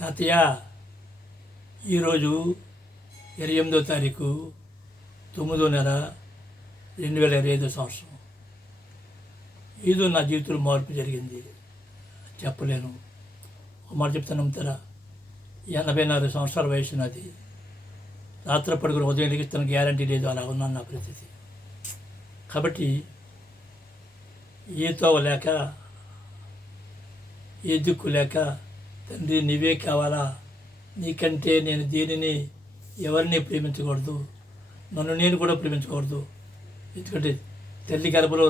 తాతయ్య ఈరోజు 28వ తారీఖు 9వ నెల 2025 సంవత్సరం. ఏదో నా జీవితంలో మార్పు జరిగింది, చెప్పలేను. ఒక మాట చెప్తాను, నమ్ముతారా? 84 సంవత్సరాల వయసు నాది. రాత్రి పడుకుని ఉదయం లెగిస్తున్న గ్యారంటీ లేదు, అలా ఉన్నాను నా పరిస్థితి. కాబట్టి ఏ తోవ లేక, ఏ దిక్కు లేక, తండ్రి నీవే కావాలా, నీకంటే నేను దేనిని ఎవరిని ప్రేమించకూడదు, నన్ను నేను కూడా ప్రేమించకూడదు. ఎందుకంటే తల్లి గర్భంలో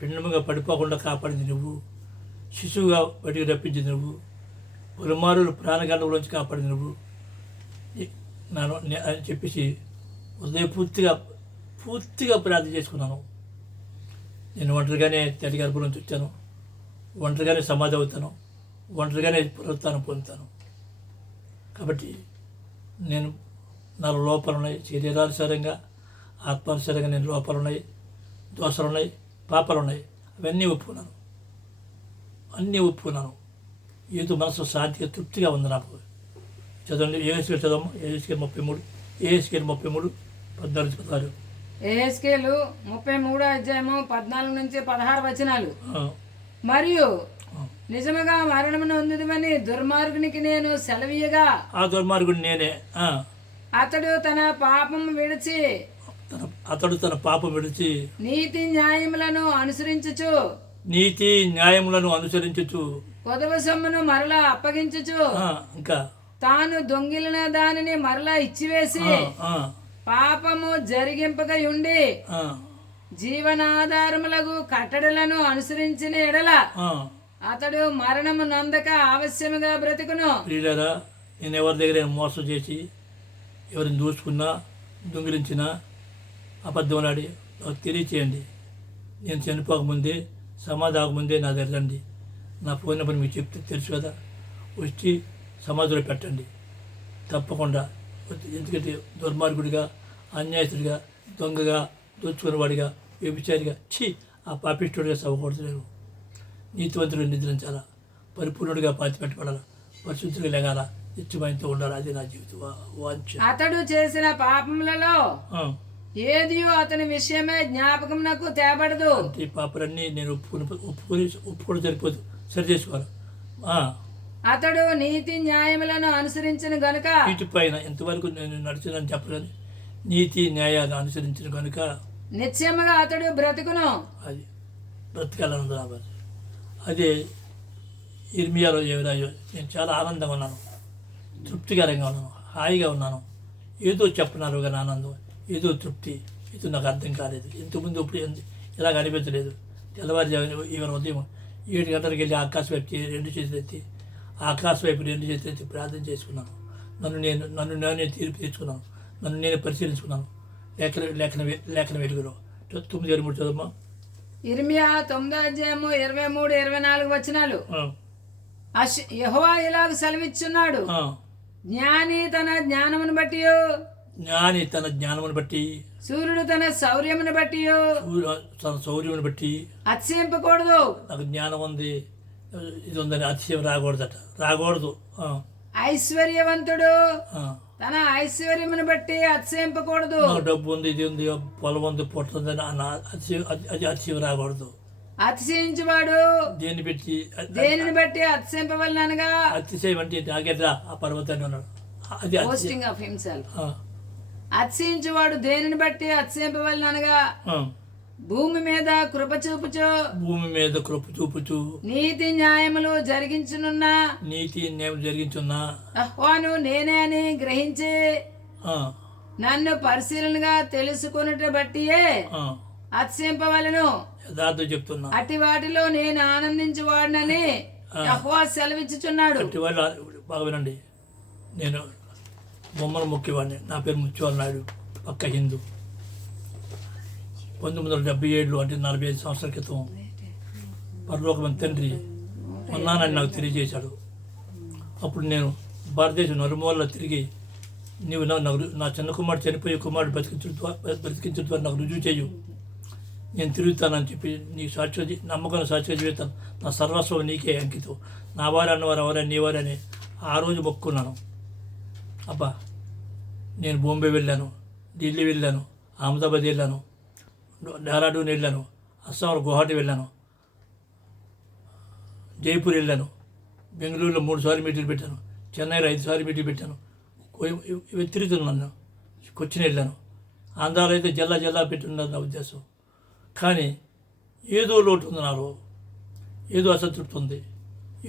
పిండముగా పడిపోకుండా కాపాడింది నువ్వు, శిశువుగా బయటికి రప్పించింది నువ్వు, పలుమారులు ప్రాణగండంలోంచి కాపాడింది నువ్వు నన్ను అని చెప్పేసి ఉదయం పూర్తిగా ప్రార్థన చేసుకున్నాను. నేను ఒంటరిగానే తల్లి గర్భంలోంచి వచ్చాను, ఒంటరిగానే సమాధి అవుతాను, ఒంటరిగానే పునరుత్థానం పొందుతాను. కాబట్టి నేను నాలో లోపాలు ఉన్నాయి, శరీరానుసారంగా ఆత్మానుసారంగా నేను లోపాలు ఉన్నాయి, దోషాలు ఉన్నాయి, పాపాలు ఉన్నాయి. అవన్నీ ఒప్పుకున్నాను, అన్నీ ఒప్పుకున్నాను. ఏదో మనసు శాంతిగా తృప్తిగా ఉంది నాకు. చదవండి, ఏఎస్కేలు చదవము. ఏఎస్కేలు 33 14-16. ఏహెజ్కేలు 33 అధ్యాయము 14 నుంచి 16 వచనాలు. మరియు నిజముగా మరణమును పొందుదుమని దుర్మార్గునికి నేను సెలవీయగా, ఆ దుర్మార్గుడు నేనే. అతడు తన పాపం విడిచి నీతి న్యాయములను అనుసరించుచు పొదవ సొమ్మును మరలా అప్పగించుచు ఇంకా తాను దొంగిలిన దానిని మరలా ఇచ్చివేసి పాపము జరిగింపగా ఉండి జీవనాధారములకు కట్టడలను అనుసరించిన ఎడల అతడు మరణము నొందక ఆవశ్యముగా బ్రతుకును. నేను ఎవరి దగ్గర మోసం చేసి ఎవరిని దూసుకున్నా, దొంగిలించినా, అబద్ధంలాడి నాకు తెలియచేయండి. నేను చనిపోకముందే, సమాధి ఆగముందే నా దగ్గర రండి. నా ఫోన్ నెంబర్ మీకు చెప్తే తెలుసు కదా, వచ్చి సమాధిలో పెట్టండి తప్పకుండా. ఎందుకంటే దుర్మార్గుడిగా, అన్యాయస్తుడిగా, దొంగగా, దోచుకునేవాడిగా, వ్యభిచారిగా, ఆ పాపిష్టుడిగా సవ్వకూడదు. నేను నీతివంతుడు నిద్రించాలా, పరిపూర్ణుడిగా పాతిపెట్టబడాలా, పరిశుద్ధుడిగా లెగాల, నిత్యమైనతో ఉండాలి. అది నా జీవితం వాంఛ. అతడు చేసిన పాపములలో ఏది అతని విషయమే జ్ఞాపకం నాకు తేబడదు. ఈ పాపలన్నీ నేను ఒప్పుకొని సరిపోదు, సరి చేసుకోవాలి. అతడు నీతి న్యాయములను అనుసరించిన గనుక, వీటిపైన ఎంతవరకు నేను నడిచినని చెప్పలేను, నీతి న్యాయాలను అనుసరించిన కనుక నిశ్చయముగా అతడు బ్రతుకును. అది బ్రతకాలన్నది రావాలి. అదే ఇర్మియాలో ఏమిరాయో, నేను చాలా ఆనందంగా ఉన్నాను, తృప్తికరంగా ఉన్నాను, హాయిగా ఉన్నాను. ఏదో చెప్పినారు కానీ ఆనందం, ఏదో తృప్తి. ఇది నాకు అర్థం కాలేదు. ఇంతకుముందు ఇప్పుడు ఇలాగ అనిపించలేదు. తెల్లవారుజామున ఇవాళ ఉదయం 7 గంటలకు వెళ్ళి ఆకాశం వైపు 2 చేతులు ఎత్తి, ఆకాశం వైపు 2 చేతులు ఎత్తి ప్రార్థన చేసుకున్నాను. నన్ను నేనే తీర్పు తెచ్చుకున్నాను, నన్ను నేనే పరిశీలించుకున్నాను. లేఖన వెలుగులో 9:23 చదువు. ఇర్మియా 9వ అధ్యాయము 23-24 వచనాలు. యెహోవా ఇలాగ సెలవిచ్చున్నాడు, జ్ఞాని తన జ్ఞానమును బట్టి, సూర్యుడు తన శౌర్యమును బట్టి అతిశయింపకూడదు. నాకు జ్ఞానం ఉంది, ఇది ఉందని అతిశయం రాకూడదు. ఐశ్వర్యవంతుడు తన ఐశ్వర్యమును బట్టి అతిశయింపకూడదు. డబ్బు ఉంది, ఇది ఉంది, పొలం ఉంది, పొట్టుందని అది అతిశయం రాకూడదు. అతిశయించువాడు దేనిని బట్టి అతిశయింపవలనగా, అతిశయం అంటే నాగేట్రా ఆ పర్వతాన్ని ఉన్నాడు, అది బోస్టింగ్ ఆఫ్ హిమ్సెల్ఫ్. అతిశయించువాడు దేనిని బట్టి అతిశయింపవలనగా భూమి మీద కృప చూపుచు నీతి న్యాయములు జరిగించున్న యెహోవాను నేనే అని గ్రహించి నన్ను పరిశీలనగా తెలుసుకున్నట్టు బట్టియే అతిశయింపవలను. యథార్థం చెప్తున్నా, అట్టి వాటిలో నేను ఆనందించువాడినని యెహోవా సెలవిచ్చుచున్నాడు. బాగా వినండి, నేను బొమ్మను మొక్కేవాడిని. నా పేరు ముత్యాల నాయుడు, పక్క హిందూ. 1977 అంటే 45 సంవత్సరాల క్రితం పరలోకమైన తండ్రి ఉన్నానని నాకు తెలియజేశాడు. అప్పుడు నేను భారతదేశం నలుమూలలో తిరిగి, నీవు నా చిన్న కుమారుడు చనిపోయే కుమారుడు బ్రతికించడం ద్వారా నాకు రుజువు చేయు, నేను తిరుగుతానని చెప్పి నీ సాక్షి నమ్మకం సాక్షిగా జీవితాను, నా సర్వస్వం నీకే అంకితం, నా వారు అన్నవారు ఎవరని నీ వారని ఆ రోజు మొక్కున్నాను. అబ్బా నేను బాంబే వెళ్ళాను, ఢిల్లీ వెళ్ళాను, అహ్మదాబాద్ వెళ్ళాను, డెహ్రాడూన్ వెళ్ళాను, అస్సాం గువాహటి వెళ్ళాను, జైపూర్ వెళ్ళాను, బెంగళూరులో 3 సార్లు మీటింగ్ పెట్టాను, చెన్నైలో 5 సార్లు మీటింగ్ పెట్టాను, ఇవి తిరుగుతున్నాను, కొచ్చిన్ వెళ్ళాను, ఆంధ్రాలో అయితే జిల్లా జిల్లా పెట్టున్నారు నా ఉద్దేశం. కానీ ఏదో లోటు ఉంది నాలో, ఏదో అసంతృప్తి ఉంది,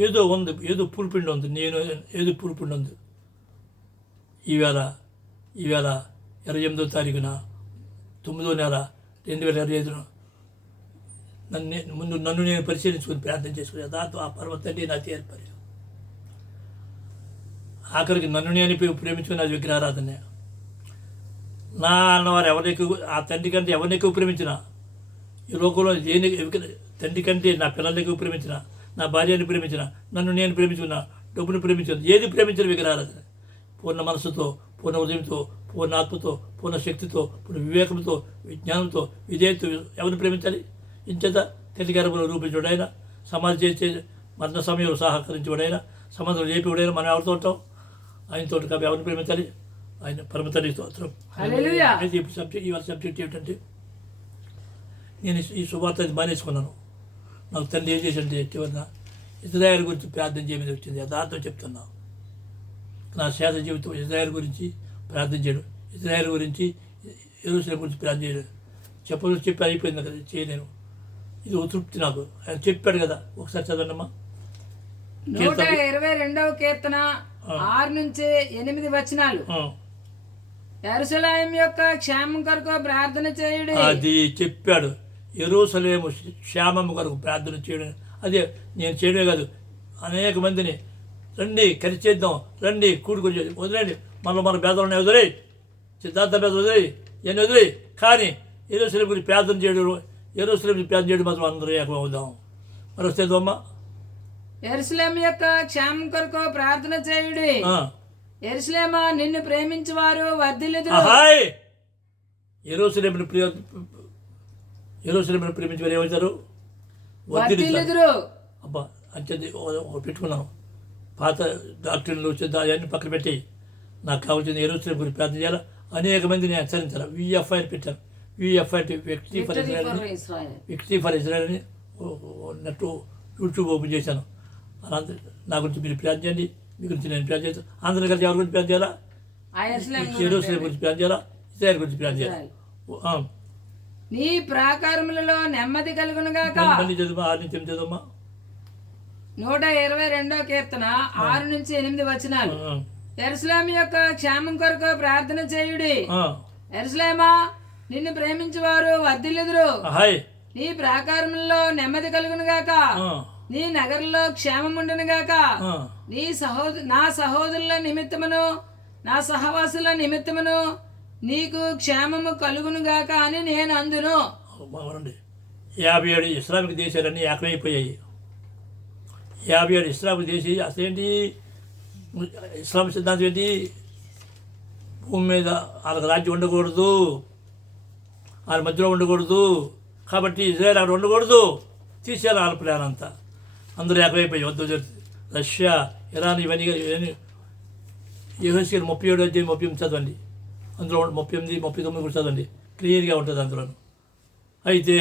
ఏదో ఉంది, ఏదో పులిపిండి ఉంది, నేను ఏదో పులిపిండి ఉంది. ఈవేళ 28వ తారీఖున 9వ నెల 2025 నన్ను నేను పరిశీలించుకుని ప్రార్థన చేసుకునే దాంతో ఆ పర్వతాన్ని నాకు ఏర్పడి ఆఖరికి నన్ను నేను ప్రేమించుకుని అది విగ్రహారాధనే. నా అన్నవారు ఎవరినెక్కువ, ఆ తండ్రి కంటే ఎవరిని ఎక్కువ ప్రేమించిన ఈ లోకంలో దేని తండ్రి కంటే నా పిల్లల్ని ఎక్కువ ప్రేమించిన, నా భార్యని ప్రేమించిన, నన్ను నేను ప్రేమించుకున్నా, డబ్బును ప్రేమించిన, ఏది ప్రేమించిన విగ్రహారాధన. పూర్ణ మనసుతో, పూర్ణ హృదయంతో, పూర్ణ ఆత్మతో, పూర్ణ శక్తితో, పూర్ణ వివేకంతో, విజ్ఞానంతో, విధేయతో ఎవరిని ప్రేమించాలి? ఇంచేత తెలికారములు రూపించుడైనా, సమాధి చేసే మరణ సమయంలో సహకరించుడైనా, సమాధులు లేపివాడైనా మనం ఎవరితో ఉంటాం? ఆయనతో. కాబట్టి ఎవరిని ప్రేమించాలి? ఆయన పరమ తండ్రి స్తోత్రం. అయితే ఇప్పుడు ఇవాళ సబ్జెక్ట్ ఏమిటంటే, నేను ఈ శుభార్త మానేసుకున్నాను. నాకు తండ్రి ఏం చేసింది చివరిన ఇజ్రాయెల్ గురించి ప్రార్థన చేయమని వచ్చింది. యథార్థం చెప్తున్నా. నా శాత జీవితం ఇజ్రాయెల్ గురించి ప్రార్థన చేయడం, ఇజ్రాయెల్ గురించి, యెరూషలేము గురించి ప్రార్థన చేయడం. చెప్పి అయిపోయింది కదా, చేయలేను. ఇది ఒక తృప్తి నాకు. ఆయన చెప్పాడు కదా, ఒకసారి చదవండమ్మా. 122వ కీర్తన 6-8 వచనాలు. యెరూషలేము యొక్క క్షేమం కొరకు ప్రార్థన చేయుడి. అది చెప్పాడు. యెరూషలేము క్షేమం కొరకు ప్రార్థన చేయడం. అదే నేను చేయడమే కాదు, అనేక మందిని రండి కలిసి చేద్దాం, రండి కూడుకొని వదిలేండి, మన పేదలను వదిలేయి, సిద్ధార్థ పేద వదిలేయి, ఇవన్నీ వదిలేయి. కానీ యెరూషలేము గురించి ప్రార్థన చేయడం, యెరూషలేము గురించి ప్రార్థన చేయడం మాత్రం అందరూ ఏకం అవుదాం. మరి వస్తే అమ్మ, యెరూషలేము యొక్క క్షేమం కొరకు ప్రార్థన చేయుడి. యెరూషలేమా, నిన్ను ప్రేమించువారు వర్ధిల్లుదురు. యెరూషలేమును ప్రేమించి వారు ఏమవుతారు? వర్ధిల్లుదురు. అబ్బా అంతే పెట్టుకున్నాను. పాత డాక్టర్లు అవన్నీ పక్కన పెట్టి నాకు కావాల్సిన యెరూషలేము గురించి ప్రార్థన చేయాలి. అనేక మందిని హెచ్చరించాలి. VFI పెట్టాను. VFI వ్యక్తి ఫర్ ఇజ్రాయెల్ అని నెట్ యూట్యూబ్ ఓపెన్ చేశాను. నా గురించి మీరు ప్రార్థన చేయండి, మీ గురించి నేను ప్రార్థన చేస్తాను. అందరూ కలిసి ఎవరి గురించి ప్రార్థన చేయాలా? యెరూషలేము గురించి ప్రార్థన చేయాలా, ఇజ్రాయెల్ గురించి ప్రార్థన చేయాలి. నీ ప్రాకారములలో నెమ్మది కలుగునుగాక. మళ్ళీ చదువు, 6-8 చదువుమా. 122వ కీర్తన 6-8 వచనాలు. యెరూషలేము యొక్క క్షేమం కొరకు ప్రార్థన చేయుడి. యెరూషలేమా, నిన్ను ప్రేమించువారు వర్ధిల్లుదురు. నీ ప్రాకారములలో నెమ్మది కలుగునుగాక. నీ నగరంలో క్షేమముండునుగాక. నా సహోదరుల నిమిత్తమును, నా సహవాసుల నిమిత్తమును నీకు క్షేమము కలుగునుగాక అని నేను అందును. 57 ఇస్లామిక్ దేశాలన్నీ ఏకమైపోయాయి. 57 ఇస్లామిక్ దేశాలు అసలేంటి? ఇస్లాం సిద్ధాంతం ఏంటి? భూమి మీద వాళ్ళకి రాజ్యం ఉండకూడదు, వాళ్ళ మధ్యలో ఉండకూడదు. కాబట్టి ఇజ్రాయెల్ అక్కడ ఉండకూడదు, తీసేయాలి వాళ్ళ ప్లాన్ అంతా. అందరూ ఏకమైపోయాయి. వద్దు రష్యా, ఇరాన్ ఇవన్నీ యెహెజ్కేలు 37-38 చదవండి. అందులో 38-39 కూడా చదవండి, క్లియర్గా ఉంటుంది అందులో. అయితే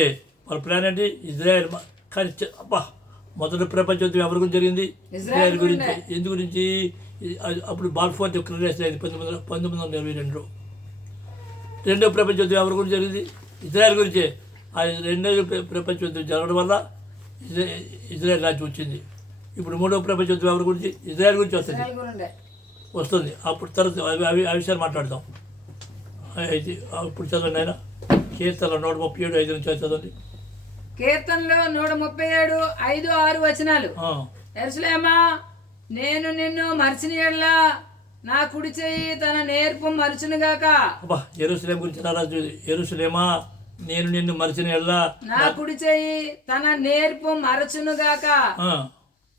వాళ్ళ ప్లాన్ ఏంటి? ఇజ్రాయెల్. కానీ అబ్బా, మొదటి ప్రపంచ యుద్ధం ఎవరి గురించి జరిగింది? ఇజ్రాయెల్ గురించి. ఎందు గురించి? అప్పుడు బాల్ఫోర్ డిక్లరేషన్ అయింది 1922లో. రెండో ప్రపంచ యుద్ధం ఎవరి గురించి జరిగింది? ఇజ్రాయెల్ గురించే. ఆ రెండో ప్రపంచ యుద్ధం జరగడం వల్ల ఇజ్రాయెల్ రాజ్యం వచ్చింది. ఇప్పుడు మూడో ప్రపంచ యుద్ధం ఎవరి గురించి? ఇజ్రాయెల్ గురించి వస్తుంది. అప్పుడు తర్వాత ఆ విషయాలు మాట్లాడదాం. అయితే ఇప్పుడు చదవండి ఆయన. కీర్తనలో 137:5 నుంచి చదవండి. కీర్తనలో 137:5-6 వచనాలు. యెరూషలేమా, నేను నిన్ను మరిచిన యెడల నా కుడి చెయ్యి తన నేర్పు మరచునుగాక. అబ్బా, యెరూషలేము గురించి రాజు. యెరూషలేమా, నేను నిన్ను మరిచిన యెడల నా కుడి చెయ్యి తన నేర్పు మరచునుగాక.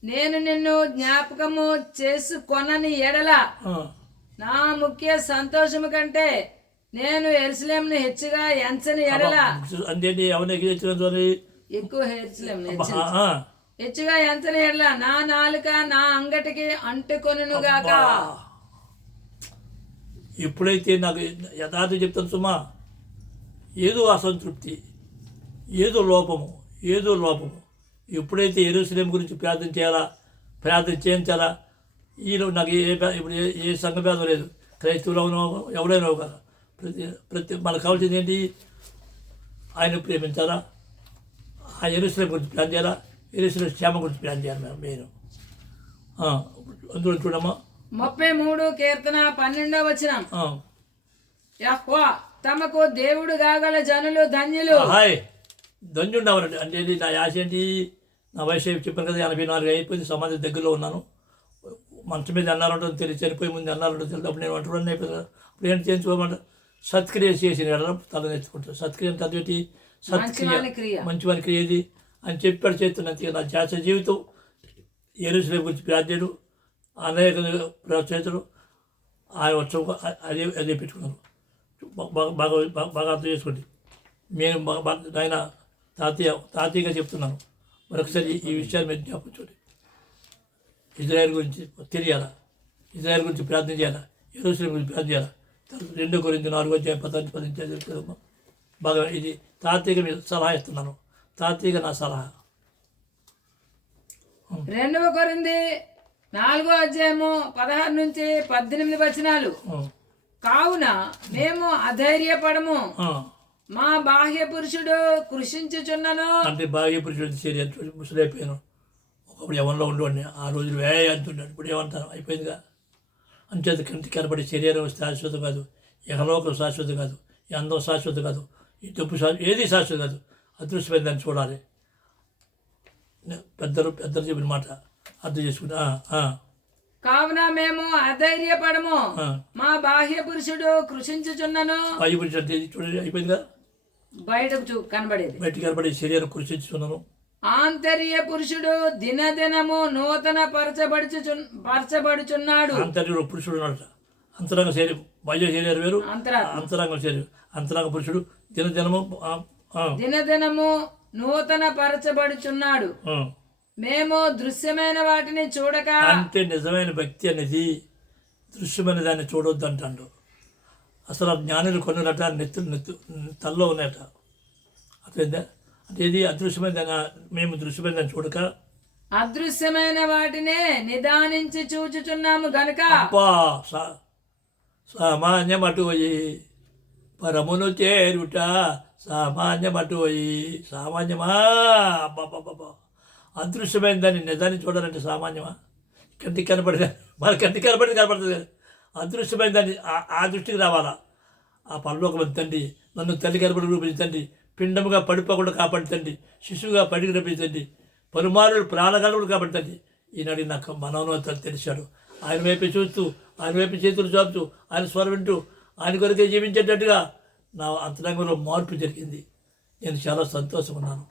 నేను నిన్ను జ్ఞాపకము చేసుకొనని యెడల నా ముఖ్య సంతోషము కంటే నేను యెరూషలేమును హెచ్చుగా ఎంచని యెడల. అంటే ఎవరిని ఎక్కువ యెరూషలేమును హెచ్చుగా ఎంతని ఎడ్ల నా నాలుక నా అంగటికి అంటుకొనుగాక. ఎప్పుడైతే నాకు యథార్థం చెప్తాను సుమా, ఏదో అసంతృప్తి, ఏదో లోపము, ఎప్పుడైతే యెరూషలేము గురించి ప్రార్థన చేయించాలా, ఈలో నాకు ఇప్పుడు ఏ సంఘ భేదం లేదు, క్రైస్తవులు అవునో ఎవడైనా కదా, ప్రతి మనకు కావాల్సింది ఏంటి? ఆయన ప్రేమించాలా, ఆ యెరూషలేము గురించి ప్లాన్ చేయాలా, యెరూషలేము క్షేమం గురించి ప్లాన్ చేయాలి మేము మెయిన్. అందులో చూడమ్మా 33 కీర్తన 12వ వచనం. యెహోవా తమకు దేవుడు కాగల జనులు ధన్యులు. హాయ్ ధన్యుండవనండి. అంటే ఏంటి నా ఆశ ఏంటి? నా వయసు చెప్పాను కదా 84 అయిపోయింది, సమాజం దగ్గరలో ఉన్నాను. మంచం మీద అన్నారంటో తెలిసి చనిపోయే ముందు అన్నారంటో తెలియదు. అప్పుడు నేను అంటున్నాను అయిపోయింది. అప్పుడు ఏంటి చేయించుకోమంట? సత్క్రియ చేసిన ఎడలం తల ఎత్తుకుంటాను. సత్క్రియ అంటే అదేంటి? సత్క్రియ, మంచి క్రియ ఏది అని చెప్పాడు చేస్తున్నంత. నా జాస జీవితం యెరూషలేము గురించి ప్రార్థనలు, అనేక ప్రోత్సహించడం, ఆయన వచ్చం అదే పెట్టుకున్నాను. బాగా అర్థం చేసుకోండి. నేను ఆయన తాతయ్యగా చెప్తున్నాను. మరొకసారి ఈ విషయాన్ని మీరు జ్ఞాపించండి. ఇజ్రాయెల్ గురించి తెలియాలా, ఇజ్రాయెల్ గురించి ప్రార్థన చేయాలా, యెరూషలేము గురించి ప్రార్థన చేయాలా. 2 కొరింథీయులు 4:10-15 బాగా ఇది తాతయ్యగా మీరు సలహా ఇస్తున్నాను. తాతయ్యగా నా సలహా. 2 కొరింథీ 4:16-18 వచనాలు. కావున మేము అధైర్యపడము, మా బాహ్య పురుషుడు కృషించుచున్నను. అంటే బాహ్య పురుషుడు శరీరం ముసలైపోయాను. ఒకప్పుడు ఎవరిలో ఉండేవాడిని, ఆ రోజులు అంటున్నాడు. ఇప్పుడు ఏమంటాను? అయిపోయిందిగా. అంచేత కంటికి కనబడే శరీరం శాశ్వతం కాదు, యహలోకం శాశ్వతం కాదు, ఈ అందం శాశ్వతం కాదు, ఈ డబ్బు ఏది శాశ్వతం కాదు. అదృష్టమైన దాన్ని చూడాలి. పెద్దలు చెప్పిన మాట అర్థం చేసుకుంటా. కావున మేము అధైర్యపడము, మా బాహ్య పురుషుడు కృషించుచున్నను. బాహ్య పురుషుడు అంటే చూడండి, అయిపోయిందిగా. బయటకు కనబడేది, బయటికి కనబడే శరీరం కృషించుచున్నాను. ఆంతర్య పురుషుడు దినదినము నూతన పరచబడుచున్నాడు. ఆంతర్య పురుషుడు ఉన్నాడు. అంతరంగ శరీరం, బాహ్య శరీరం వేరు, అంతరంగ శరీరం. అంతరంగ పురుషుడు దినదినము నూతన పరచబడుచున్నాడు. మేము దృశ్యమైన వాటిని చూడక. అంటే నిజమైన భక్తి అనేది దృశ్యమైన దాన్ని చూడొద్దు అంటాడు. అసలు జ్ఞానులు కొన్నట నెత్తు తల్లో ఉన్నాయట. అర్థమైందా? అంటే ఇది అదృశ్యమైన మేము దృశ్యమైన దాన్ని చూడక అదృశ్యమైన వాటినే నిదానించి చూచుచున్నాము గనుక. సామాన్యమటుయి పరమును చేరుట, సామాన్యమటుయి. సామాన్యమా? అబ్బాబ్బాబ్బా, అదృశ్యమైన దాన్ని నిజాన్ని చూడాలంటే సామాన్యమా? కంటికి కనపడేది, మన కంటికి కనపడుతుంది కదా. అదృశ్యమైన దాన్ని ఆ దృష్టికి రావాలా. ఆ పరలోకమైన తండ్రి నన్ను తల్లి కనపడి రూపించండి, పిండముగా పడిపోకుండా కాపాడుతండి, శిశువుగా పడికి రప్పించండి, పలుమారులు ప్రాణగలవులు కాపాడుతండి. ఈనాడు నాకు మనోన్నతలు తెలిసాడు. ఆయన వైపు చూస్తూ, ఆయన వైపు చేతులు చాపుతూ, ఆయన స్వరం వింటూ, ఆయన కొరకే జీవించేటట్టుగా నా అంతరంగంలో మార్పు జరిగింది. నేను చాలా సంతోషంగా ఉన్నాను.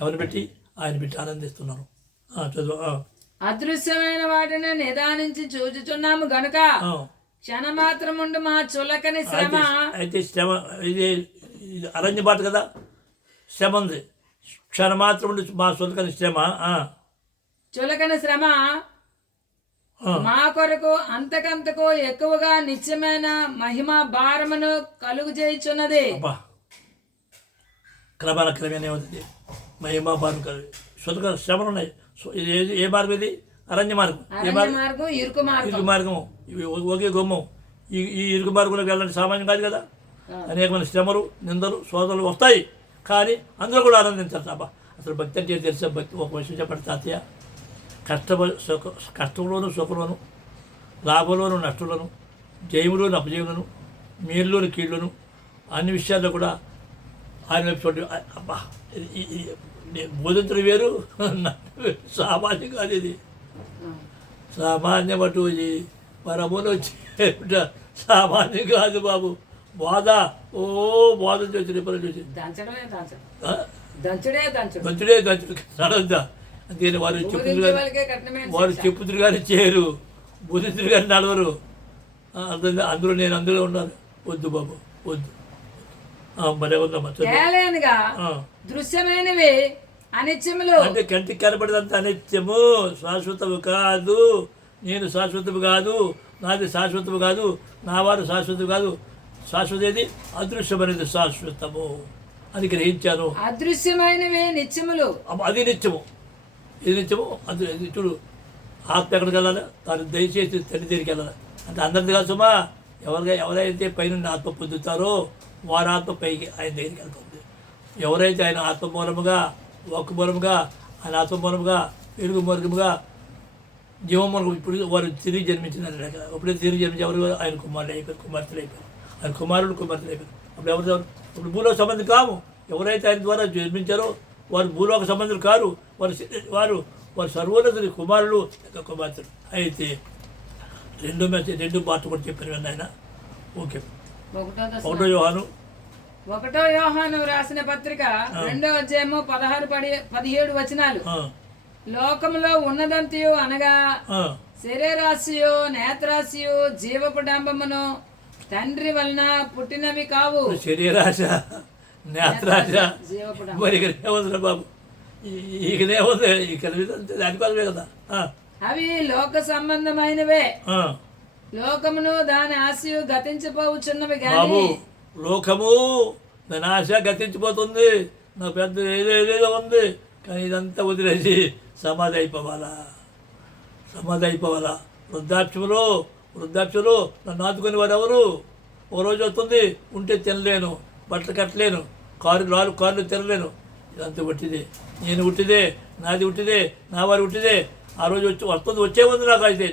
ఎవరిని పెట్టి? ఆయన పెట్టి ఆనందిస్తున్నాను. చదువు. అదృశ్యమైన వాటిని నిదానించి చూచుచున్నాము గనుక క్షణమాత్రముండు మా చులకని శ్రమ. అయితే శ్రమ ఇది అరణ్య బాట కదా, శ్రమ ఉంది. క్షణమాత్రం మా చులకని శ్రమ, చులకని శ్రమ మా కొరకు అంతకంతకు ఎక్కువగా నిత్యమైన మహిమ భారమును కలుగు చేయుచున్నది. క్రమేణా అవుతుంది మహిమ భారం కలుగు. చులక శ్రమలు ఉన్నాయి. ఏ మార్గం ఇది? అరణ్య మార్గం. ఇరుకు మార్గము, ఒకే గుమ్మం. ఈ ఇరుకు మార్గంలోకి వెళ్ళాలంటే సామాన్యం కాదు కదా. అనేకమైన శ్రమలు, నిందలు, శోధనలు వస్తాయి. కానీ అందులో కూడా ఆనందించాలి. అసలు భక్తి అంటే తెలిసే భక్తి. ఒక విషయం చెప్పండి తాతయ్య, కష్టంలోను సుఖంలోను, లాభంలోను నష్టంలోను, జయములోను అపజయములను, మేలులోను కీళ్ళను, అన్ని విషయాల్లో కూడా ఆయన వైపు చూడండి. బోధించడం వేరు, సామాన్యం కాదు ఇది. సామాన్యం అటు పరమును వచ్చేట సామాన్యం కాదు బాబు. బాధ బాధ చూసి పనులు చూసి దంచుడే నడద్దా. అంతేని వారు చెప్పుతురు కానీ చేయరు, బుద్ధితులు కానీ నడవరు. అందులో ఉన్నాను. వద్దు బాబు వద్దు. దృశ్యమైనవి అనిత్యములు అంటే కంటికి కనబడేదంత అనిత్యము, శాశ్వతము కాదు. నేను శాశ్వతము కాదు, నాది శాశ్వతము కాదు, నా వారు శాశ్వతం కాదు. శాశ్వత ఏది? అదృశ్యమైనది శాశ్వతము అని గ్రహించాను. అదృశ్యమైనవి నిత్యములు. అది నిత్యము. ఇది నిత్యము. అది చూడు, ఆత్మ ఎక్కడికి వెళ్ళాలి? తాను దయచేసి తల్లి దగ్గరికి వెళ్ళాలి. అంటే అందరిది కాదు సుమా, ఎవరైతే పైన ఆత్మ పొందుతారో వారి ఆత్మ పైకి ఆయన దగ్గరికి వెళ్తుంది. ఎవరైతే ఆయన ఆత్మ మూలముగా, వాక్కు మూలముగా, ఆయన ఆత్మ మూలముగా, వెలుగు మూలముగా, జీవం మూలము ఇప్పుడు వారు తిరిగి జన్మించినారు. ఎప్పుడైతే తిరిగి జన్మించి ఎవరు? ఆయన కుమారులు అయిపోయారు, కుమార్తెలు అయిపోయారు. ఆయన కుమారుడు కుమార్తెలు అయిపోయారు. అప్పుడు ఎవరు? ఇప్పుడు భూలోక సంబంధం కాము. ఎవరైతే ఆయన ద్వారా జన్మించారో వారు భూలోక సంబంధులు కారు. వారు వారు సర్వోన్నతుని కుమారులు కుమార్తెలు. అయితే రెండు మాట కూడా చెప్పారు ఆయన. ఓకే, ఒకటో యోహాను రాసిన పత్రిక 2వ అధ్యాయము 16-17 వచనాలు. లోకములో ఉన్నదంతయు అనగా శరీరాశియు, నేత్రాశియు, జీవపు డంబమును తండ్రి వలన పుట్టినవి కావు. శరీరాశ, నేత్రాశ మరి ఏముంది బాబు? ఇకనేముంది? ఇక్కడ దానికోసమే కదా. అవి లోక సంబంధమైనవే. లోకమును దాని ఆశయు గతించిపోవచ్చున్నవి బాబు. గాని లోకము దాని ఆశ గతించిపోతుంది. నా పెద్ద ఏదేదో ఉంది, కానీ ఇదంతా వదిలేసి సమాధి అయిపోవాలా. వృద్ధాప్యములో నన్ను ఆదుకుని వారు ఎవరు? ఓ రోజు వస్తుంది, ఉంటే తినలేను, బట్టలు కట్టలేను, కార్లు తినలేను. ఇదంతా ఉట్టిదే. నేను ఉట్టిదే, నాది ఉట్టిదే, నా వారు ఉట్టిదే. ఆ రోజు వచ్చే ఉంది.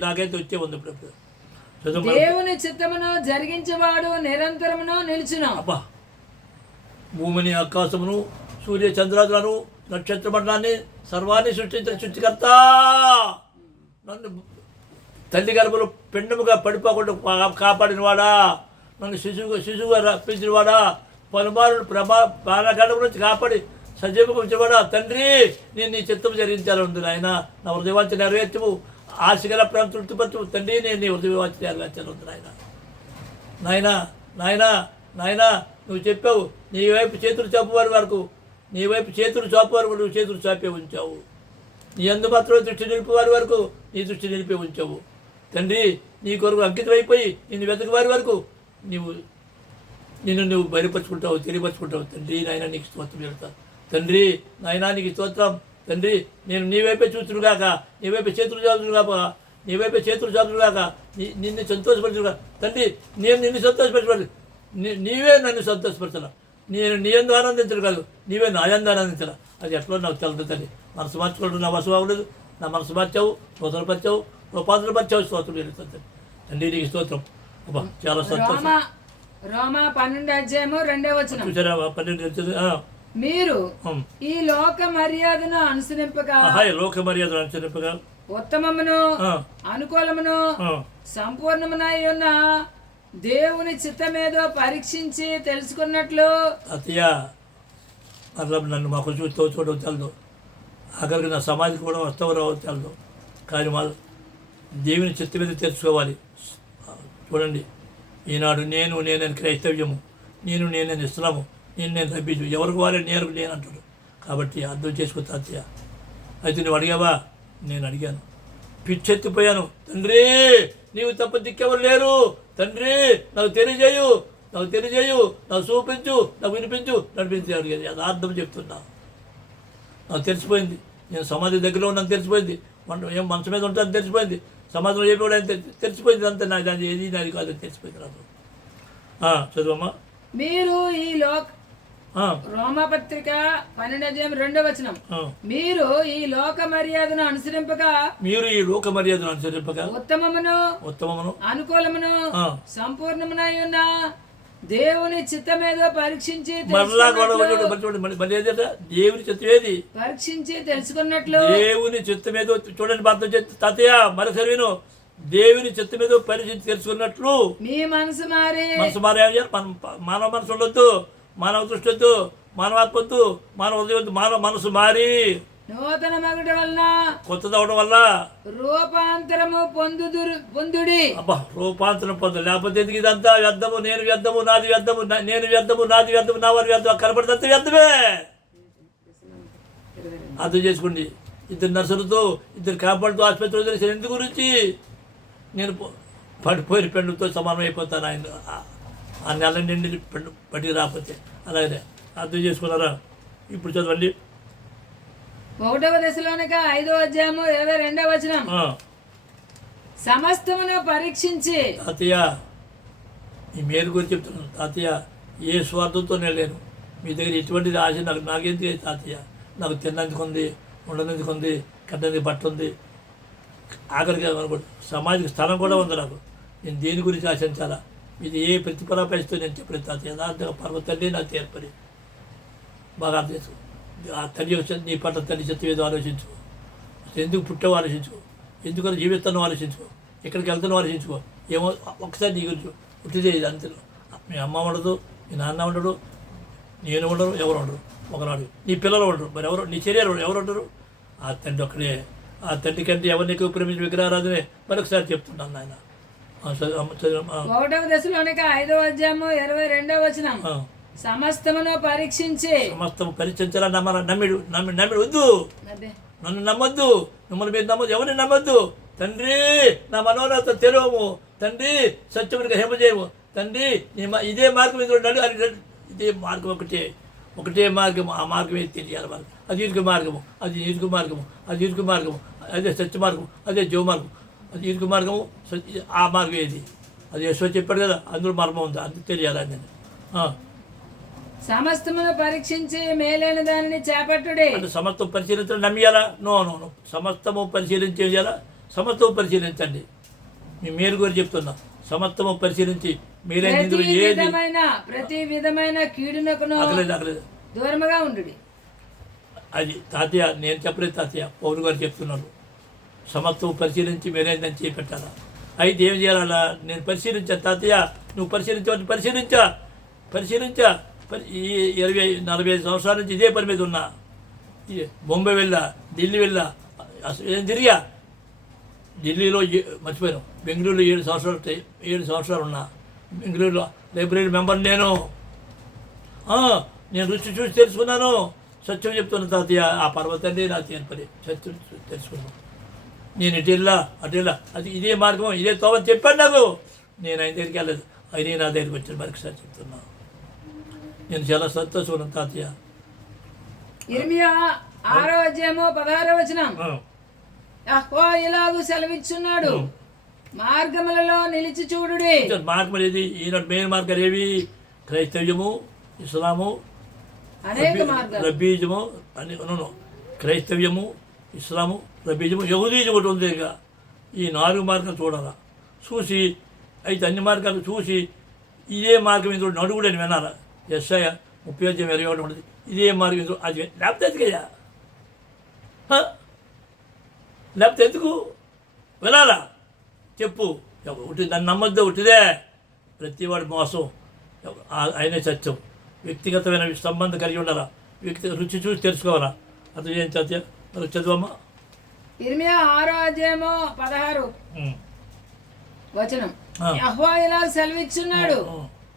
నాకైతే వచ్చే ఉంది. ఇప్పుడు దేవుని చిత్తమును జరిగించేవాడు నిరంతరమును నిలుచును. అబ్బా, భూమిని, ఆకాశమును, సూర్య చంద్రాదులను, నక్షత్ర మండలాన్ని, సర్వాన్ని సృష్టించిన సృష్టికర్త, నన్ను తల్లి గర్భంలో పిండముగా పడిపోకుండా కాపాడినవాడా, నన్ను శిశువుగా రప్పించినవాడా, పలుమారులు ప్రాణగండం నుంచి కాపాడి సజీవంగా ఉంచేవాడా, తండ్రి నేను నీ చిత్తం జరిగించాలని ఉంది నాయన. నా హృదయవాంఛ నెరవేర్చము, ఆశగల ప్రాణం తృప్తిపరచము తండ్రి. నేను నీ హృదయవాంఛ నెరవేర్చాలని ఉంది నాయన. నువ్వు చెప్పావు, నీ వైపు చేతులు చాపేవారి వరకు నువ్వు చేతులు చాపే ఉంచావు. నీ అందు మాత్రమే దృష్టి నిలిపేవారి వరకు నీ దృష్టి నిలిపి ఉంచావు తండ్రి. నీ కొరకు అంకితమైపోయి నిన్ను వెతక వారి వరకు నిన్ను బయలుపరుచుకుంటావు, తెలియపరుచుకుంటావు తండ్రి. నాయన నీకు స్తోత్రం చెప్తాను తండ్రి. నాయన నీకు స్తోత్రం తండ్రి. నేను నీ వైపే చూస్తుడుగాక, నీ వైపే చేతులు చాపుడుగాక, నిన్ను సంతోషపరచుగా తండ్రి. నేను నిన్ను సంతోషపరచు, నీవే నన్ను సంతోషపరచాల. నేను నీ యందు ఆనందించడు కాదు, నీవే నా యందు ఆనందించాల. అది ఎట్లా నాకు తెలుస్తుంది తండ్రి. మనసు మార్చుకోవడం నా వశం అవ్వలేదు. నా మనసు మార్చావు, స్తోత్రపరిచావు, రూపాంతరపరిచావు. స్తోత్రం జరుగుతుంది తండ్రి, నీకు స్తోత్రం. అబ్బా, చాలా సంతోషం. రోమా 12:2 చూసారా? 12 మీరు ఈ లోక మర్యాదను అనుసరింపగా ఉత్తమమును, అనుకూలమును, సంపూర్ణమునై ఉన్న దేవుని చిత్తమేదో పరీక్షించి తెలుసుకున్నట్లు. అత్తయ్య, అట్లా నన్ను మాకు చూడడం తెలదు, అక్కడికి నా సమాధికి కూడా వస్తావు రావద్దు తెలదు, కానీ వాళ్ళు దేవుని చిత్తం మీద తెలుసుకోవాలి. చూడండి, ఈనాడు నేనని క్రైస్తవ్యము, నేనని ఇస్లాము, నేను రబ్బీజు, ఎవరికి వారే నేను అంటాడు. కాబట్టి అర్థం చేసుకోవచ్చు అత్తయ్య. అయితే నువ్వు అడిగావా? నేను అడిగాను, పిచ్చెత్తిపోయాను. తండ్రి నీవు తప్ప దిక్కెవరు లేరు తండ్రి, నాకు తెలియజేయు, నాకు చూపించు, నాకు వినిపించు, నడిపించి అడిగేది. అది అర్థం చెప్తున్నా. నాకు తెలిసిపోయింది, నేను సమాధి దగ్గరలో ఉన్నాను తెలిసిపోయింది. ఏం మనసు మీద ఉంటాను తెలిసిపోయింది. సమాధిలో చెప్పి తెలిసిపోయింది. అంతే నాకు దాని ఏది నాది కాదు తెలిసిపోయింది నాకు. చదువమ్మా. మీరు ఈ రోమపత్రిక 12:2 మీరు ఈ లోక మర్యాదను అనుసరింపగా ఉత్తమమును, అనుకూలమును, సంపూర్ణమునై ఉన్న దేవుని చిత్తమేదో పరీక్షించి తెలుసుకున్నట్లు. దేవుని చిత్తమేదో చూడండి, అర్థం చేస్తే తాతయ్య మరొకసారి విను. దేవుని చిత్తమేదో పరీక్షించి తెలుసుకున్నట్లు మీ మనసు మారే మానవ మనసు ఉండొద్దు, మానవ దృష్టి వద్దు, మానవాత్మ వద్దు, మానవ హృదయం వద్దు. మానవ మనసు మారి నూతన మగుట వలన, కొత్తది అవడం వల్ల రూపాంతరము పొందుడి. అబ్బా, రూపాంతరం పొందు, లేకపోతే ఎందుకు ఇదంతా వ్యర్థము, నేను వ్యర్థము, నాది వ్యర్థము, నా వారి వ్యర్థం కనబడితే వ్యర్థమే. అర్థం చేసుకోండి. ఇద్దరు నర్సులతో, ఇద్దరు కాంపౌండ్తో ఆసుపత్రి వదిలేసిన ఎందు గురించి నేను పడిపోయిన పెండుతో సమానం అయిపోతాను ఆయన ఆ నెల నిండి పెండు పట్టికి రాకపోతే. అలాగే అర్థం చేసుకున్నారా? ఇప్పుడు చదవండి. 1వ దశలోనిక 5వ అధ్యాయము 22వ వచనం. సమస్తమును పరీక్షించి. తాతయ్య మీ మేలు గురించి చెప్తున్నాను తాతయ్య. ఏ స్వార్థంతో నేను లేను. మీ దగ్గర ఎటువంటిది ఆశ నాకేంటి తాతయ్య. నాకు తిన్నందుకు ఉంది, ఉండనందుకు ఉంది, కట్టేందుకు బట్ట ఉంది, ఆఖరికి అనుకోండి సమాజం స్థలం కూడా ఉంది నాకు. నేను దేని గురించి ఆశించాలా? ఇది ఏ ప్రతిఫలాపేస్తూ నేను చెప్పలేదు తాతయ్య. యథార్థంగా పర్వతల్లి నాకు ఏర్పడి బాగా అర్థం చేసుకో. ఆ తల్లి వచ్చి నీ పట్ల తల్లి చెత్త ఏదో ఆలోచించుకో. ఎందుకు పుట్టావో ఆలోచించుకో, ఎందుకని జీవిస్తానో ఆలోచించుకో, ఎక్కడికి వెళ్తానో ఆలోచించుకో. ఏమో ఒకసారి నీ గురించి పుట్టిదే ఇది అంతే. మీ అమ్మ ఉండదు, మీ నాన్న ఉండడు, నేను ఉండరు, ఎవరు ఉండరు. ఒకనాడు నీ పిల్లలు ఉండరు, మరి ఎవరు నీ చర్యలు ఎవరు ఉండరు? ఆ తండ్రి ఒక్కడే. ఆ తండ్రి కంటే ఎవరిని ఎక్కువ ప్రేమించి విగ్రహారాధనే మరొకసారి చెప్తున్నాను ఆయన. 1వ దశలోనిక 5వ అధ్యాయము 22వ వచనం. సమస్తమును పరీక్షించి. సమస్తము పరీక్షించాలా? నమ్మిడు వద్దు, నన్ను నమ్మొద్దు, మిమ్మల్ని మీరు నమ్మొద్దు, ఎవరిని నమ్మొద్దు. తండ్రి నా మనోరథ తెరవము, తండ్రి సత్యమునికి హేమ చేయము, తండ్రి ఇదే మార్గం మీద ఉన్నాడు అని. ఇదే మార్గం ఒకటే మార్గము. ఆ మార్గం ఏది తెలియాలి మనకు. అది ఇరుకు మార్గము, అది ఇరుకు మార్గము, అది ఇరుకు మార్గము, అదే సత్య మార్గం, అదే జీవ మార్గం. అది ఇరుకు మార్గము, ఆ మార్గం ఏది? అది యశో చెప్పాడు కదా, అందులో మర్మం ఉంది, అందుకు తెలియాలి అని. సమస్తమును పరీక్షించి మేలైన దానిని చేపట్టుడి. అంటే సమస్తం పరిశీలించడం నమ్మియాలా? నో. సమస్తము పరిశీలించేయాలా? సమస్తము పరిశీలించండి. మీ మేలు గురించి చెప్తున్నా. సమస్తము పరిశీలించి మేలైన ప్రతి విధమైన కీడునకును అగలేదు దూరముగా ఉండు. అది తాతయ్య నేను చెప్పలేదు తాతయ్య, పౌరు గారు చెప్తున్నారు. సమత్వం పరిశీలించి మేలైందని చేపెట్టాలా? అయితే ఏం చేయాలా? నేను పరిశీలించాను తాతయ్య, నువ్వు పరిశీలించవని పరిశీలించా. ఈ 40 సంవత్సరాల నుంచి ఇదే పని మీద ఉన్నా. బొంబాయి వెళ్ళా, ఢిల్లీ వెళ్ళా, తిరిగా. ఢిల్లీలో మర్చిపోయాను. బెంగళూరులో 7 సంవత్సరాలు ఉన్నా. బెంగళూరులో లైబ్రరీ మెంబర్ నేను రుచి చూసి తెలుసుకున్నాను. సత్యం చెప్తున్నా తాతయ్య. ఆ పర్వతాన్ని నాకు ఏర్పడి సత్యం తెలుసుకున్నాను. నేను అటెళ్ళా అది ఇదే మార్గం, ఇదే తోవని చెప్పాను నాకు. నేను ఆయన దగ్గరికి వెళ్ళలేదు, ఆయన నా దగ్గరికి వచ్చాను. మరొకసారి చెప్తున్నాను, నేను చాలా సంతోషం తాతయ్య. ఇర్మియా 6వ అధ్యాయము 16వ వచనం. యెహోవా ఇలాగు సెలవిచ్చున్నాడు, మార్గములలో నిలిచి చూడుడి. మార్గం ఏది? ఈనాడు మెయిన్ మార్గాలు ఏవి? క్రైస్తవ్యము, ఇస్లాము, అనేక మార్గాలు, రబ్బీజము అని. క్రైస్తవ్యము, ఇస్లాము, రబ్బీజము, యహూదీజం ఒకటి ఉంది. ఇక ఈ 4 మార్గాలు చూడాలా. చూసి అయితే అన్ని మార్గాలు చూసి ఇదే మార్గం మీద నడుగుడు అని వినాలా. యెషయా 30:21 ఉంటుంది. ఇదే మార్గం అది లేకపోతే ఎందుకయ్యా? లేకపోతే ఎందుకు వినాలా? చెప్పు. ఒకటి దాన్ని నమ్మొద్దు, ఒకటిదే. ప్రతివాడు మోసం, ఆయనే సత్యం. వ్యక్తిగతమైన సంబంధం కలిగి ఉండాలా. రుచి చూసి తెలుసుకోవాలా. అది ఏం చదువమ్మా. ఇర్మియా 6వ అధ్యాయము 16 వచనం. యెహోవా ఇలా సెలవిచ్చున్నాడు,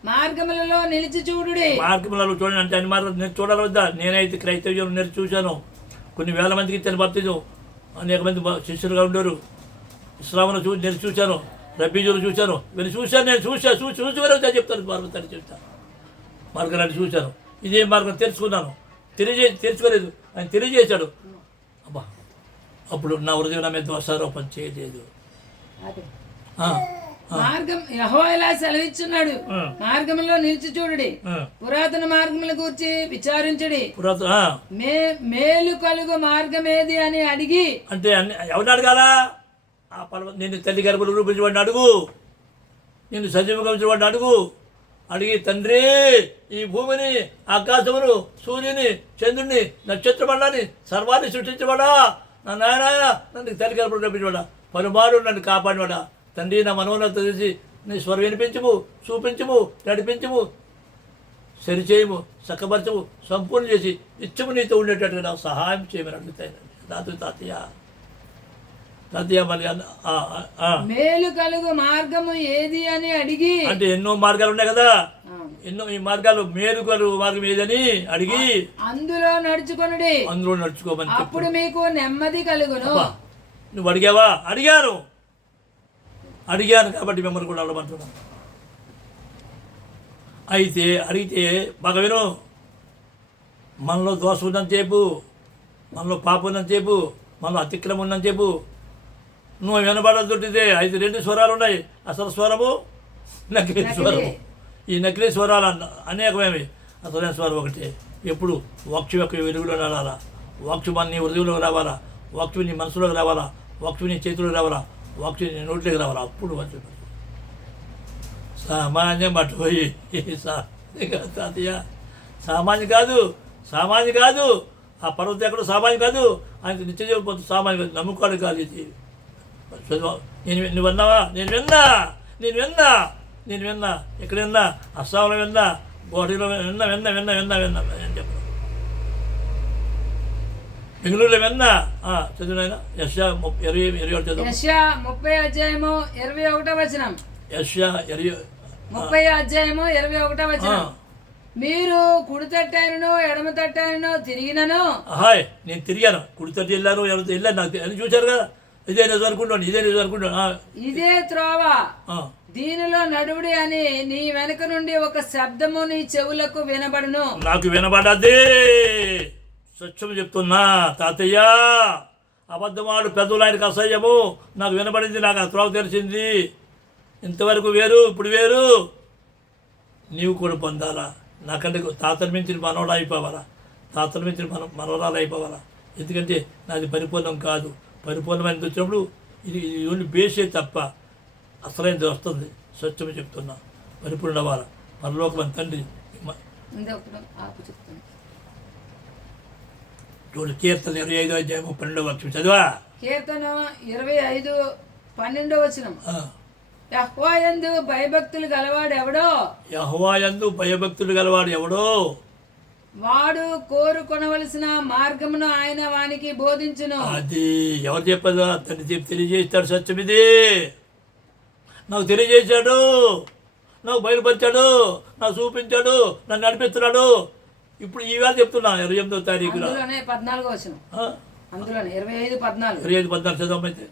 మార్గములలో నిలిచి చూడుడి. మార్గములలో చూడండి అంటే అన్ని మార్గాలు నేను చూడాలి వద్దా? నేనైతే క్రైస్తవ్యం నేను చూశాను. కొన్ని వేల మందికి ఇచ్చాను బాప్తిజం. అనేక మంది శిష్యులుగా ఉండేవారు. ఇస్లాంను నేను చూశాను, రబ్బీజులు చూశాను. నేను చూసి వరకు చెప్తాను. మార్గం చెప్తాను, మార్గాన్ని చూశాను. ఇదే మార్గం తెలుసుకున్నాను. తెలుసుకోలేదు, ఆయన తెలియజేశాడు. అబ్బా, అప్పుడు నా హృదయం నా మీద దోషారోపణ చేయలేదు. మార్గం యెహోవా ఇలా సెలవిచ్చున్నాడు, మార్గంలో నిలిచి చూడుడి, పురాతన మార్గముల గురించి విచారించుడి, మేలు కలుగు మార్గం ఏది అని అడిగి. అంటే ఎవరిని అడగాలా? ఆ నేను తల్లి గర్భంలో రూపించిన వాడిని అడుగు, నేను సజీవంగా ఉంచిన వాడిని అడిగి తండ్రి ఈ భూమిని, ఆకాశమును, సూర్యుని, చంద్రుని, నక్షత్ర మండలాన్ని సర్వాన్ని సృష్టించబడా నా నాయన, నన్ను తల్లి గర్భంలో రూపించబడా, పలుమారు నన్ను కాపాడివాడా. తండ్రి నా మనోన్నత తెలిసి నీ స్వరం వినిపించము, చూపించము, నడిపించము, సరిచేయము, చక్కపరచము, సంపూర్ణ చేసి నిత్యము నీతో ఉండేటట్టుగా నాకు సహాయం చేయమని అడుగుతాను. తాతయ్య మరి మేలు కలుగు మార్గము ఏది అని అడిగి. అంటే ఎన్నో మార్గాలు ఉన్నాయి కదా. ఎన్నో ఈ మార్గాలు మేలుకలు మార్గం ఏదని అడిగి అందులో నడుచుకొనుడి, అందులో నడుచుకోమని చెప్పు. అప్పుడు మీకు నెమ్మది కలుగును. అబ్బా, నువ్వు అడిగాను కాబట్టి మిమ్మల్ని కూడా అడగమంటున్నాను. అయితే అడిగితే బాగా విను, మనలో దోషం ఉన్నంతసేపు, మనలో పాపం ఉన్నంతసేపు, మనలో అతిక్రమం ఉన్నంతసేపు నువ్వు వినబడదుంటిదే. అయితే 2 స్వరాలు ఉన్నాయి, అసలు స్వరము, నకిలీ స్వరము. ఈ నకిలీ స్వరాలు అనేకమేమి, అసలైన స్వరం ఒకటే. ఎప్పుడు వాక్యం యొక్క వెలుగులో నడాలా, వాక్యం మన నీ హృదయంలోకి రావాలా, వాక్యం నీ మనసులోకి రావాలా, వాక్యం నీ చేతిలోకి రావాలా, వాక్యం నీ నోట్లోకి రావాలా. అప్పుడు సామాన్యం పట్టుపోయి తాతయ్య సామాన్య కాదు, ఆ పర్వతం ఎక్కడ సామాన్య కాదు, ఆయనకు నిత్య జీవన సామాన్య కాదు, నమ్ముకోవాలి కాదు. ఇది నువ్వు విన్నావా? నేను విన్నా ఎక్కడ విన్నా, అస్సాంలో విన్నా, గోడలో విన్నా అని చెప్పాను, బెంగళూరులో విన్నా. చదివినాయన యెషయా 21 చదువు. యెషయా 30:21. యెషయా 30:21. మీరు కుడి తట్టాయనో ఎడమ తట్టాయనో తిరిగినను. నేను తిరిగాను, కుడి తట్టు వెళ్ళాను, ఎడమ వెళ్ళాను, నాకు అని చూశారు కదా. ఇదే నిజం అనుకుంటాను. ఇదే త్రోవ, దీనిలో నడువుడి అని నీ వెనక నుండి ఒక శబ్దము నీ చెవులకు వినబడును. నాకు వినబడదే, సత్యం చెప్తున్నా తాతయ్య. అబద్ధమాడు పెద్దలు ఆయనకు అసహ్యము. నాకు వినబడింది, నాకు ఆ త్రోవ తెలిసింది. ఇంతవరకు వేరు, ఇప్పుడు వేరు. నీవు కూడా పొందాలా. నాకంటే తాతను మించిన మనవడు అయిపోవాలా, తాతను మించిన మనవరాలు అయిపోవాలా. ఎందుకంటే నాది పరిపూర్ణం కాదు. పరిపూర్ణమైనది వచ్చినప్పుడు ఇది ఓన్లీ బేసే తప్ప అసలైనది వస్తుంది. సత్యము చెప్తున్నా, పరిపూర్ణ అవ్వాలా. పరలోకమైన తండ్రి చూడు, కీర్తన 25:12 చదివా. కీర్తన 25:12. యెహోవా యందు భయభక్తులు గలవాడు ఎవడో వాడు కోరుకొనవలసిన మార్గమును ఆయన వానికి బోధించును. అది ఎవరు చెప్పదా? తండ్రి తెలియజేస్తాడు. సత్యం ఇది నాకు తెలియజేశాడు, నాకు బయలుపరిచాడు, నాకు చూపించాడు, నన్ను నడిపిస్తున్నాడు. ఇప్పుడు ఈవేళ చెప్తున్నా 28వ తారీఖున 14 అందులోనే 25:14. 25:14 చదవమైతే.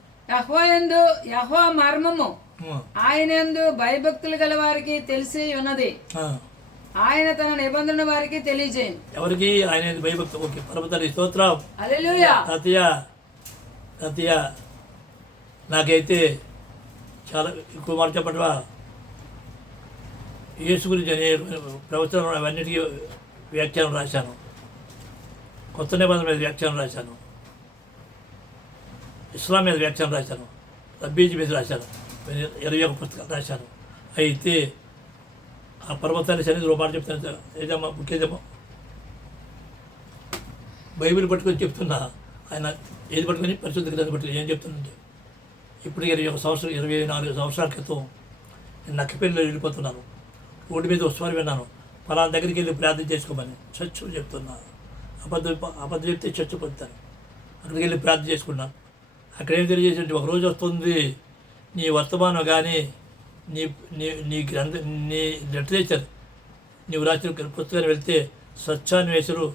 యెహోవా మర్మము ఆయన యందు భయభక్తులు గల వారికి తెలిసి ఉన్నది. ఆయన తన నిబంధన వారికి తెలియజేయండి. ఎవరికి? ఆయన భయభక్తి. ఓకే, పరమతండ్రి స్తోత్రం. హల్లెలూయా. తాతయ్య నాకైతే చాలా ఎక్కువ మాట చెప్పట్వా. యేసు గురించి ప్రవచనం అవన్నిటికీ వ్యాఖ్యానం రాశాను. కొత్త నిబంధన మీద వ్యాఖ్యానం రాశాను, ఇస్లాం మీద వ్యాఖ్యానం రాశాను, రబ్బీజీ మీద రాశాను, 21 పుస్తకాలు రాశాను. అయితే ఆ పర్వతాన్ని సన్నిధిలో మాట చెప్తాను. ఏదమ్మా ముఖ్యదేమో బైబిల్ పట్టుకొని చెప్తున్నా. ఆయన ఏది పట్టుకొని పరిశుద్ధ గ్రంథం పట్టుకొని ఏం చెప్తుందంటే, ఇప్పుడు 24 సంవత్సరాల క్రితం నేను నక్కపల్లిలో వెళ్ళిపోతున్నాను. రోడ్డు మీద ఒకసారి విన్నాను, పలానా దగ్గరికి వెళ్ళి ప్రార్థన చేసుకోమని. చచ్చు చెప్తున్నా. అబద్ధం చెప్తే చచ్చు పొందుతాను. అక్కడికి వెళ్ళి ప్రార్థన చేసుకున్నాను. అక్కడ ఏం తెలియజేసి, ఒక రోజు వస్తుంది నీ వర్తమానం కానీ నీ నీ నీ గ్రంథ నీ లిటరేచర్ నీవు రాసిన పుస్తకాన్ని వెళ్తే సత్యాన్వేషులు,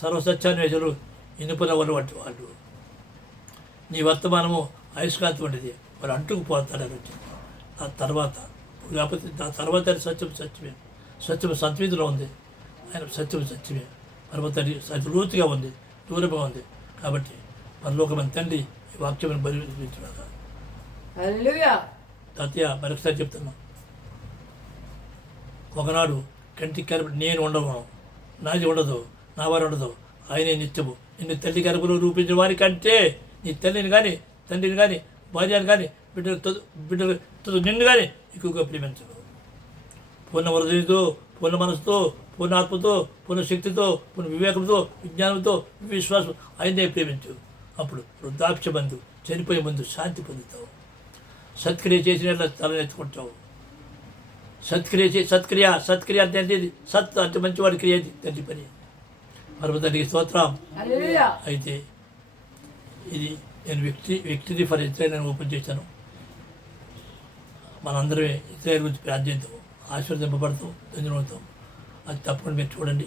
సర్వసత్యాన్వేషులు ఇనుపనవలు వంటి వాళ్ళు. నీ వర్తమానము అయస్కాంతి వంటిది, వాళ్ళు అంటుకుపోతాడని వచ్చింది. ఆ తర్వాత కాకపోతే దాని తర్వాత సత్యమే సంతమీతిలో ఉంది. ఆయన సత్యమే పర్వతాన్ని లోతుగా ఉంది, దూరంగా ఉంది. కాబట్టి పరలోకమైన తండ్రి ఈ వాక్యమైన బలిపించున్నాడు. తాతయ్య మరొకసారి చెప్తున్నా, ఒకనాడు కంటికి కరపడి నేను ఉండను, నాది ఉండదు, నా వారు ఉండదు, ఆయనే నిత్యము. నిన్ను తల్లి కరపులో రూపించిన వారి కంటే నీ తల్లిని కానీ తండ్రిని కానీ భార్యను కానీ బిడ్డలు నిన్ను కానీ ఎక్కువగా ప్రేమించను. పూర్ణ హృదయంతో, పూర్ణ మనసుతో, పూర్ణ ఆత్మతో, పూర్ణ శక్తితో, పూర్ణ వివేకంతో, విజ్ఞానంతో, విశ్వాసం ఆయనే ప్రేమించు. అప్పుడు వృద్ధాక్ష బంధు చనిపోయే ముందు శాంతి పొందుతావు. సత్క్రియ చేసిన తలనెత్తుకుంటావు. సత్క్రియ అంటే సత్ అంటే మంచివాడి క్రియ తండ్రి పని. పరమతండ్రికి స్తోత్రం. అయితే ఇది నేను వ్యక్తిని ఫర్ ఇజ్రాయెల్ నేను ఓపెన్ చేశాను. మనందరమే ఇజ్రాయెల్ గురించి ప్రార్థిద్దాం, ఆశీర్వదింపబడతాం, ధన్యమవుతాం. అది తప్పకుండా మీరు చూడండి.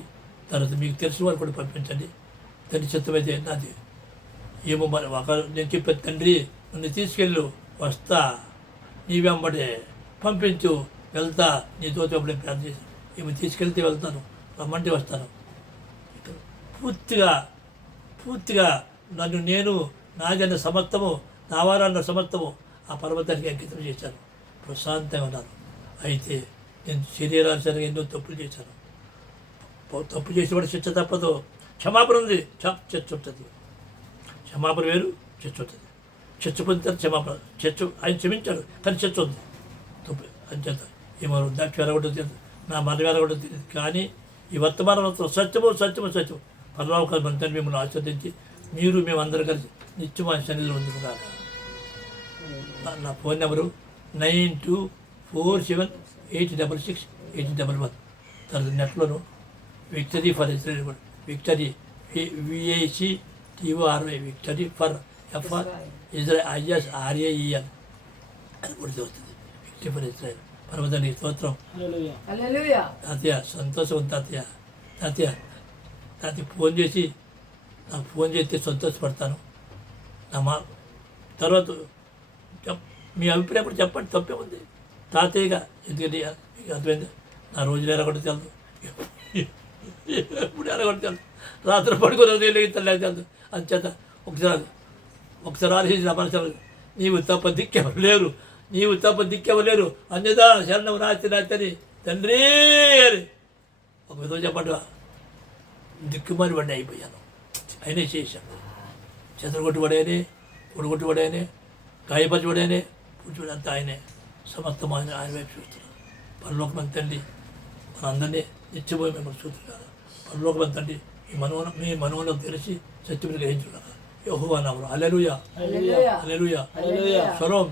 తర్వాత మీకు తెలిసిన వారు కూడా పంపించండి. తండ్రి చిత్తమైతే నాది ఏమో మరి నేను చెప్పే తండ్రి నన్ను తీసుకెళ్ళు, వస్తా, నీ వెంబడే పంపించు, వెళ్తా, నీతో ఎప్పుడే ప్రార్థన చేసి ఏమో తీసుకెళ్తే వెళ్తాను, రమ్మంటే వస్తాను. పూర్తిగా నన్ను నేను నాదన్న సమస్తము, నా వారన్న సమస్తము ఆ పర్వతానికి అంకితం చేశాను. ప్రశాంతంగా ఉన్నాను. అయితే నేను శరీరానుసారంగా ఎన్నో తప్పులు చేశాను. తప్పు చేసేవాడు శిక్ష తప్పదు. క్షమాపణ ఉంది, చర్చ ఉంటుంది. క్షమాపణ వేరు, చర్చ ఉంటుంది. చర్చ పొందుతారు, క్షమాపణ. చర్చ ఆయన క్షమించాడు, కానీ చర్చ ఉంది. తప్పు అంచేత ఏమో దాక్ష వెళ్ళగొట్టదు తెలియదు, నా మన వెళ్ళగొట్టదు తెలియదు. కానీ ఈ వర్తమానంతో సత్యము పరలోక మంత్రాన్ని మిమ్మల్ని ఆస్వాదించి మీరు మేమందరం కలిసి నిత్యం ఆయన సన్నిధిలో ఉంది కాదు. నా ఫోన్ నెంబరు 9247868811. తర్వాత నెట్లోను విక్టరీ ఫర్ ఇజ్రాయెల్ కూడా, victory VICTORY, victory for FR Israel ISRAEL అది కూడా వస్తుంది. Victory for Israel. పరమదానికి స్తోత్రం. తాతయ్య సంతోషం ఉంది తాతయ్య ఫోన్ చేసి నాకు ఫోన్ చేస్తే సంతోషపడతాను. తర్వాత మీ అభిప్రాయం కూడా చెప్పండి, తప్పే ఉంది తాతయ్యగా. ఎందుకంటే మీకు అర్థమైంది, నా రోజులు ఎరగొట్టు తెలుదు, ఎప్పుడు ఎరగొట్టు తెలుదు, రాత్రి పడుకుని తెలియదు తెలుదు. అంచేత ఒకసారి ఆలోచించిన మనసు, నీవు తప్ప దిక్కెవరు లేరు, అన్యదా శరణం రాత్రి అని తండ్రి అని ఒక విధంగా చెప్పండి. దిక్కుమారి వాడిని అయిపోయాను. ఆయనే చేశాను. చెదరగొట్టుబడేనే, పొడగొట్టుబడేనే, గాయపరచబడేనే, పుట్టుబడి అంతా ఆయనే. సమస్తం ఆయన వైపు చూస్తున్నారు. పరలోకమైన తండ్రి మనందరినీ నిత్యపోయి మిమ్మల్ని చూస్తున్నారు. పరలోకమైన తండ్రి మీ మనోనం తెలిసి సత్యములు గ్రహించున్నారు. యెహోవా నామములో హల్లెలూయా. షలోమ్.